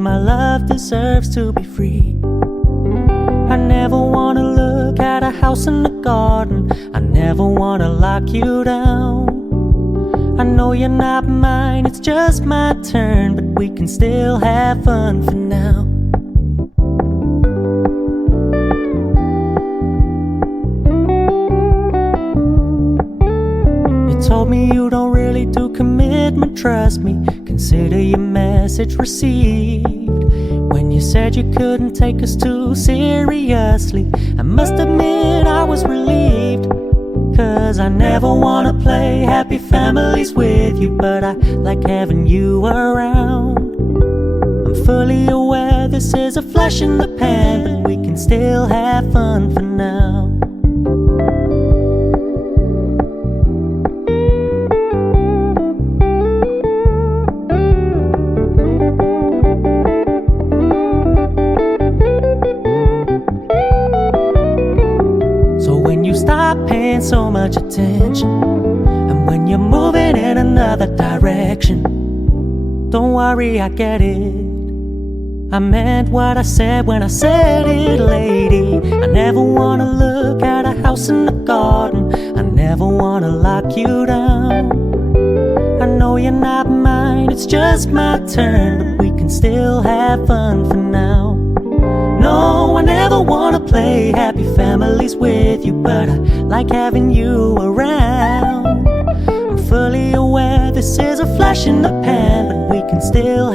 my love deserves to be free. I never wanna look at a house in the garden. I never wanna lock you down. I know you're not mine, it's just my turn, but we can still have fun for now. You told me you don't really do commitment, trust me. Consider your message received. When you said you couldn't take us too seriously, I must admit I was relieved. 'Cause I never wanna play happy families with you, but I like having you around. I'm fully aware this is a flash in the pan, but we can still have fun for now. Stop paying so much attention, and when you're moving in another direction, don't worry, I get it. I meant what I said when I said it, lady. I never wanna look at a house in the garden. I never wanna lock you down. I know you're not mine, it's just my turn, but we can still have fun for now. No, I never wanna play happy families with you, but I like having you around. I'm fully aware this is a flash in the pan, but we can still